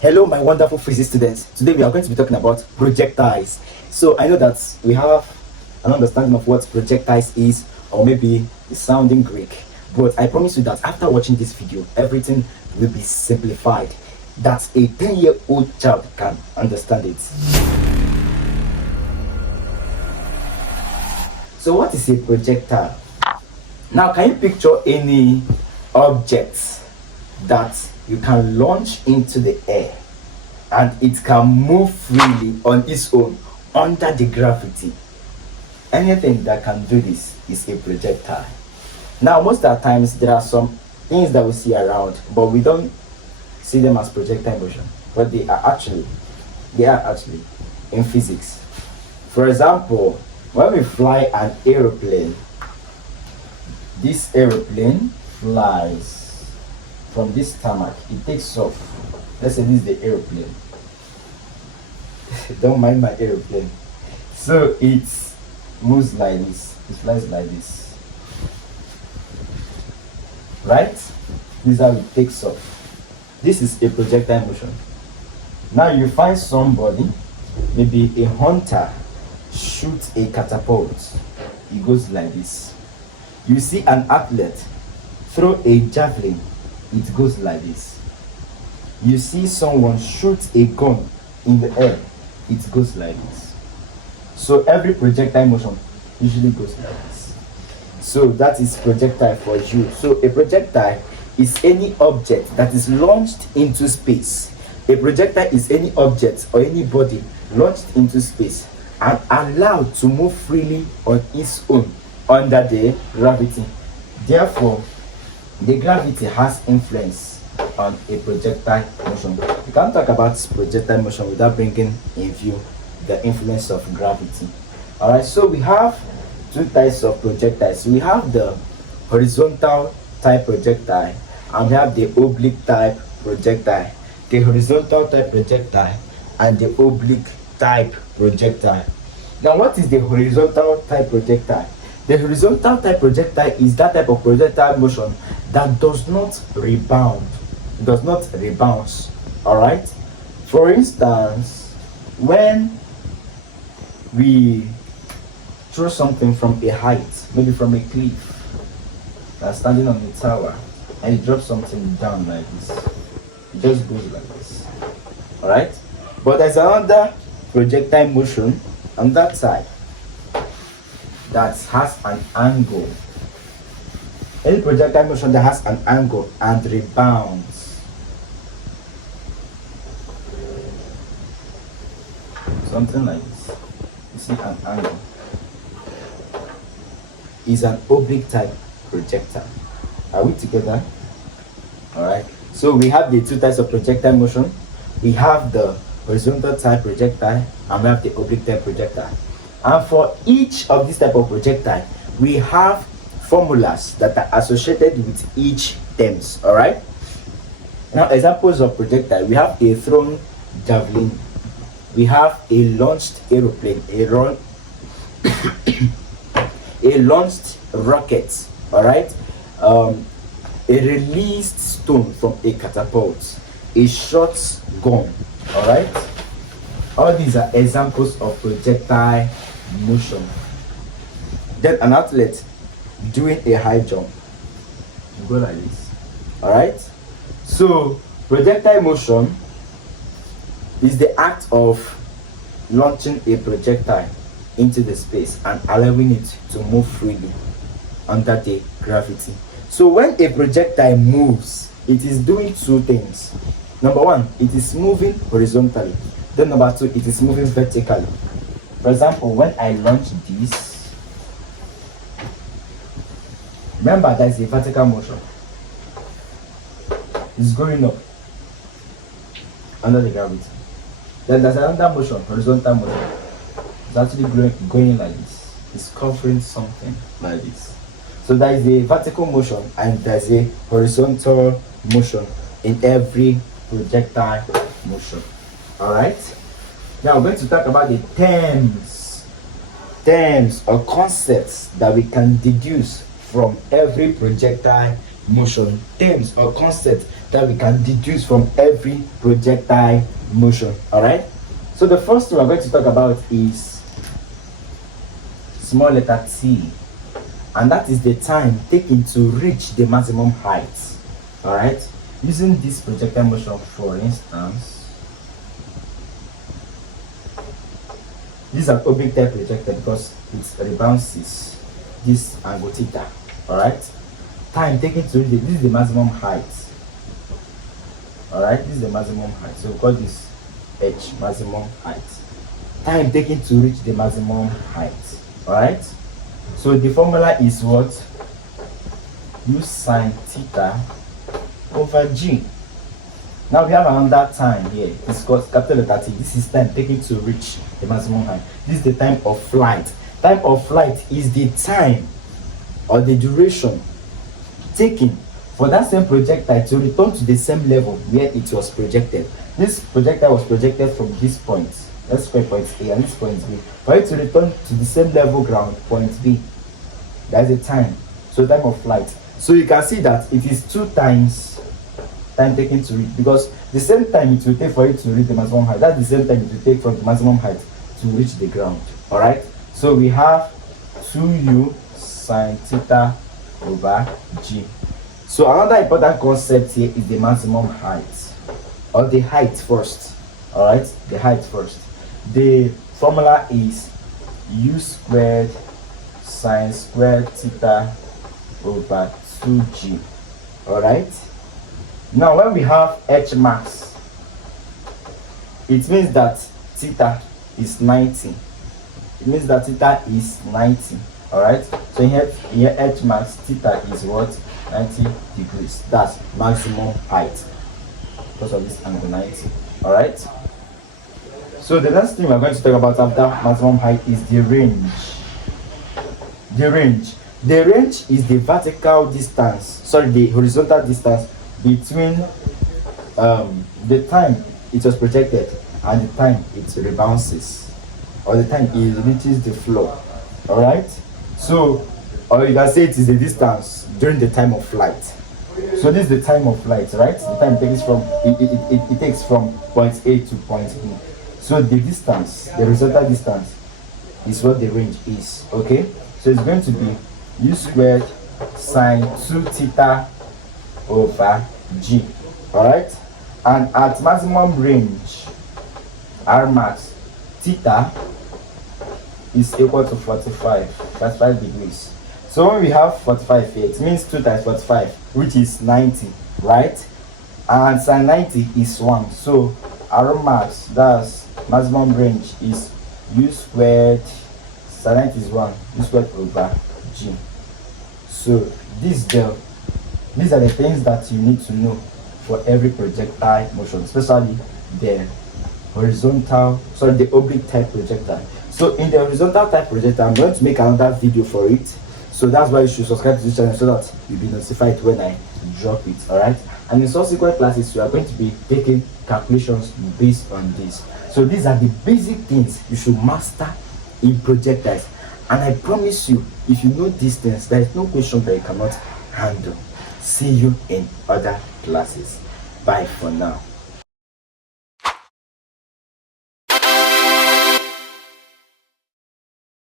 Hello, my wonderful physics students. Today we are going to be talking about projectiles. So I know that we have an understanding of what projectiles is, or maybe it's sounding Greek. But I promise you that after watching this video, everything will be simplified. That a 10-year-old child can understand it. So what is a projectile? Now, can you picture any object that you can launch into the air and it can move freely on its own under the gravity? Anything that can do this is a projectile. Now, most of the times there are some things that we see around, but we don't see them as projectile motion, but they are actually in physics. For example, when we fly an aeroplane, this aeroplane flies from this tarmac, it takes off. Let's say this is the aeroplane. Don't mind my aeroplane. So it moves like this, it flies like this, right? This is how it takes off. This is a projectile motion. Now you find somebody, maybe a hunter, shoots a catapult, it goes like this. You see an athlete throw a javelin, it goes like this. You see someone shoot a gun in the air, it goes like this. So every projectile motion usually goes like this. So that is projectile for you. So a projectile is any object that is launched into space. A projectile is any object or any body launched into space and allowed to move freely on its own under the gravity. Therefore, the gravity has influence on a projectile motion. You can't talk about projectile motion without bringing in view the influence of gravity. Alright, so we have two types of projectiles. We have the horizontal type projectile and we have the oblique type projectile. The horizontal type projectile and the oblique type projectile. Now, what is the horizontal type projectile? The horizontal type projectile is that type of projectile motion that does not rebound, does not rebounce. All right. For instance, when we throw something from a height, maybe from a cliff, standing on a tower, and you drop something down like this, it just goes like this. All right. But there's another projectile motion on that side that has an angle. Any projectile motion that has an angle and rebounds, something like this, you see an angle, is an oblique type projectile. Are we together? All right. So we have the two types of projectile motion. We have the horizontal type projectile and we have the oblique type projectile. And for each of these type of projectile, we have formulas that are associated with each terms. All right. Now, examples of projectile: we have a thrown javelin, we have a launched aeroplane, a launched rocket. All right. A released stone from a catapult, a shot gun. All right. All these are examples of projectile motion. Then an athlete doing a high jump, you go like this. All right. So projectile motion is the act of launching a projectile into the space and allowing it to move freely under the gravity. So when a projectile moves, it is doing two things. Number one, it is moving horizontally. Then number two, it is moving vertically. For example, when I launch this, remember that is a vertical motion. It's going up under the gravity. Then there's another motion, horizontal motion. It's actually going like this. It's covering something like this. So there is a vertical motion and there's a horizontal motion in every projectile motion. All right. Now we're going to talk about the terms or concepts that we can deduce from every projectile motion, terms or concepts that we can deduce from every projectile motion. All right, so the first thing we're going to talk about is small letter t, and that is the time taken to reach the maximum height. All right, using this projectile motion, for instance, this is an oblique type projectile because it rebounces this angle theta. All right, time taken to reach this is the maximum height. All right, this is the maximum height, so we call this h, maximum height. Time taken to reach the maximum height. All right, so the formula is what? U sine theta over g. Now we have another time here. It's called capital letter T. This is time taken to reach the maximum height. This is the time of flight. Time of flight is the time or the duration taken for that same projectile to return to the same level where it was projected. This projectile was projected from this point. Let's call point A, and this point B. For it to return to the same level ground, point B, that's the time. So time of flight. So you can see that it is 2 times time taken to reach, because the same time it will take for it to reach the maximum height, that's the same time it will take from the maximum height to reach the ground. All right, so we have 2u sine theta over g. So another important concept here is the maximum height, or the height first. All right, the height first. The formula is u squared sine squared theta over 2g. All right, now when we have h max, it means that theta is 90. It means that theta is 90. All right, so here h max, theta is what? 90 degrees. That's maximum height because of this angle 90. All right, so the next thing we're going to talk about after maximum height is the range. The range is the vertical distance, the horizontal distance between the time it was projected and the time it rebounces, or the time it reaches the floor. All right, so, or you can say it is the distance during the time of flight. So this is the time of flight, right? The time takes from it takes from point A to point B. So the distance, the horizontal distance, is what the range is. Okay, so it's going to be u squared sine 2 theta over g. All right, and at maximum range, r max, theta is equal to 45. That's 5 degrees. So when we have 45 here, it means 2 times 45, which is 90, right? And sine 90 is 1. So r max, that's maximum range, is u squared, sine 90 is 1, u squared over g. So these are the things that you need to know for every projectile motion, especially the oblique type projectile. So in the horizontal type projectile, I'm going to make another video for it. So that's why you should subscribe to this channel so that you'll be notified when I drop it. All right, and in subsequent classes we are going to be taking calculations based on this. So these are the basic things you should master in projectiles, and I promise you, if you know these things, there is no question that you cannot handle. See you in other classes. Bye for now.